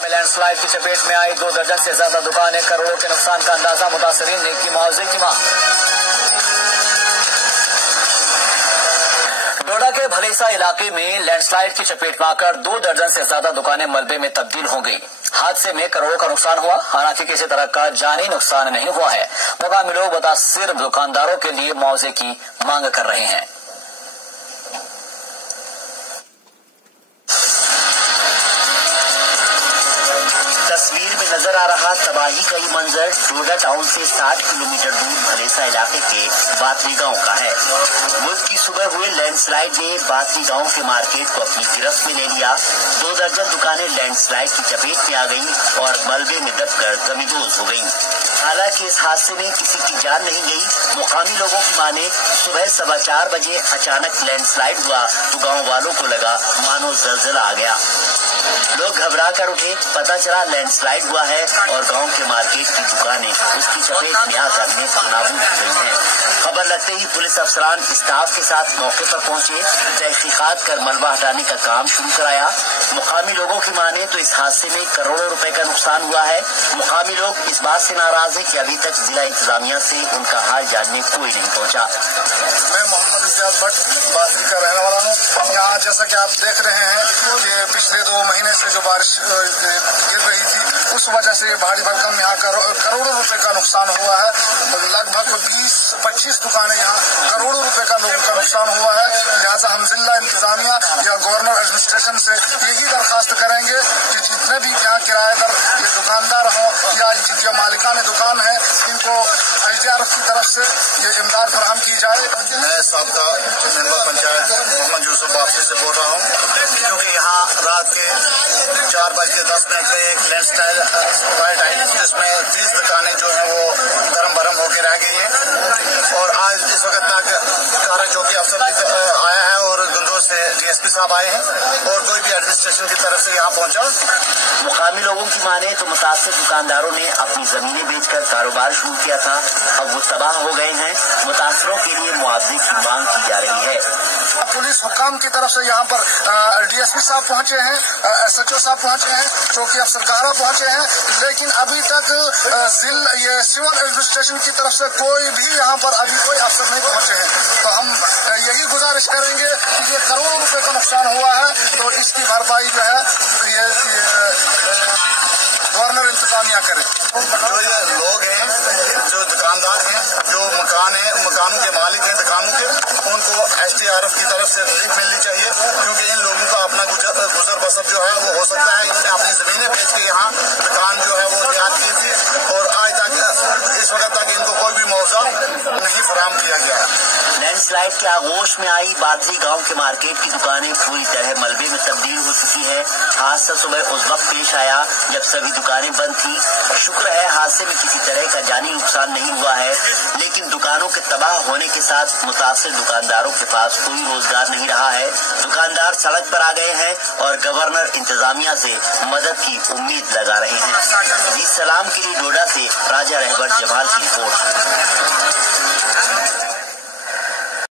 Land slide की चपेट में आई 2 दर्जन से ज्यादा दुकानें, करोड़ों के नुकसान का अंदाजा, मुतासरीन ने की मुआवजे की मांग। डोडा के भलेसा इलाके में लैंडस्लाइड की चपेट में आकर 2 दर्जन से ज्यादा दुकानें मलबे में तब्दील हो गई। हादसे में करोड़ों का नुकसान हुआ, हालांकि किसी तरह का जानी नुकसान नहीं हुआ है। मुकामी लोग मुतासिर दुकानदारों के लिए मुआवजे की मांग कर रहे हैं। तस्वीर में नजर आ रहा तबाही का ये मंजर डोडा टाउन से 60 किलोमीटर दूर भलेसा इलाके के बातरी गांव का है। बुध की सुबह हुए लैंडस्लाइड ने बातरी गांव के मार्केट को अपनी गिरफ्त में ले लिया। 2 दर्जन दुकानें लैंडस्लाइड की चपेट में आ गईं और मलबे में दबकर कमीदोज हो गईं। हालांकि इस हादसे में किसी की जान नहीं गई। मुकामी लोगों की माने सुबह 4:15 बजे अचानक लैंडस्लाइड हुआ तो गाँव वालों को लगा मानो जलजला आ गया। लोग घबरा कर उठे, पता चला लैंडस्लाइड हुआ है और गांव के मार्केट की दुकानें उसकी चपेट में आकर नेस्तनाबूद हो गई हैं। खबर लगते ही पुलिस अफसरान स्टाफ के साथ मौके पर पहुंचे, तहकीकात कर मलबा हटाने का काम शुरू कराया। मुकामी लोगों की माने तो इस हादसे में करोड़ों रुपए का नुकसान हुआ है। मुकामी लोग इस बात से नाराज है कि अभी तक जिला इंतजामिया से उनका हाल जानने कोई नहीं पहुंचा। मैं मोहम्मद इम्तियाज भट्ट बातरी का रहने वाला हूँ। यहाँ जैसा कि आप देख रहे हैं कि पिछले 2 महीने से जो बारिश गिर रही थी उस वजह से भारी भरकम यहाँ करोड़ों रुपए का नुकसान हुआ है। लगभग 20-25 दुकानें यहाँ करोड़ों रुपए का नुकसान हुआ है। लिहाजा हम जिला इंतजामिया या गवर्नर एडमिनिस्ट्रेशन से यही दरखास्त करेंगे कि जितने भी यहाँ किराएदार ये दुकानदार हों या जिनके मालिकान दुकान है इनको SDRF की तरफ से ये इमदाद फराहम की जाए। मैं साबका मेंबर पंचायत मोहम्मद यूसुफ वापसी से बोल रहा हूँ, क्योंकि यहाँ रात के 4:10 पे एक लैंडस्लाइड आई जिसमें 30 दुकानें जो है वो गरम भरम होकर रह गई है। और आज इस वक्त तक कारा चौकी अफसर भी आया है और गंदोज से DSP साहब आए हैं और कोई भी एडमिनिस्ट्रेशन की तरफ से यहाँ पहुंचा। मुकामी लोगों की माने तो मुतासिर दुकानदारों ने अपनी जमीनें बेचकर कारोबार शुरू किया था, अब वो तबाह हो गए हैं। मुतासिरों के लिए मुआवजे की मांग की जा रही है। पुलिस हुकाम की तरफ से यहाँ पर DSP साहब पहुंचे हैं, SHO साहब पहुंचे हैं, चौकी अफसर कारा पहुंचे हैं, लेकिन अभी तक ये सिविल एडमिनिस्ट्रेशन की तरफ से कोई भी यहाँ पर अभी कोई अफसर नहीं पहुंचे हैं। तो हम यही गुजारिश करेंगे कि ये करोड़ों रुपए का नुकसान हुआ है तो इसकी भरपाई जो है ये गवर्नर इंतजामिया करे। जो ये लोग हैं, जो दुकानदार हैं, जो मकानों के मालिक हैं दुकानों के, उनको SDRF की तरफ से रिलीफ मिलनी चाहिए, क्योंकि इन लोगों का अपना गुजर बसर जो है वो हो सकता है। इन्होंने अपनी जमीनें बेच के यहाँ दुकान जो है वो तैयार की थी और आज तक इस वक्त तक इनको कोई भी मुआवजा नहीं फराहम किया गया। लैंडस्लाइड के आगोश में आई बातरी गांव के मार्केट की दुकानें पूरी तरह मलबे में तब्दील हो चुकी है। हादसा सुबह उस वक्त पेश आया जब सभी दुकानें बंद थी। शुक्र है हादसे में किसी तरह का जानी नुकसान नहीं हुआ है, लेकिन दुकानों के तबाह होने के साथ मुतासिर दुकानदारों के पास कोई रोजगार नहीं रहा है। दुकानदार सड़क पर आ गए हैं और गवर्नर इंतजामिया से मदद की उम्मीद लगा रहे हैं। जी सलाम के लिए डोडा से राजा रहबर जमाल की रिपोर्ट।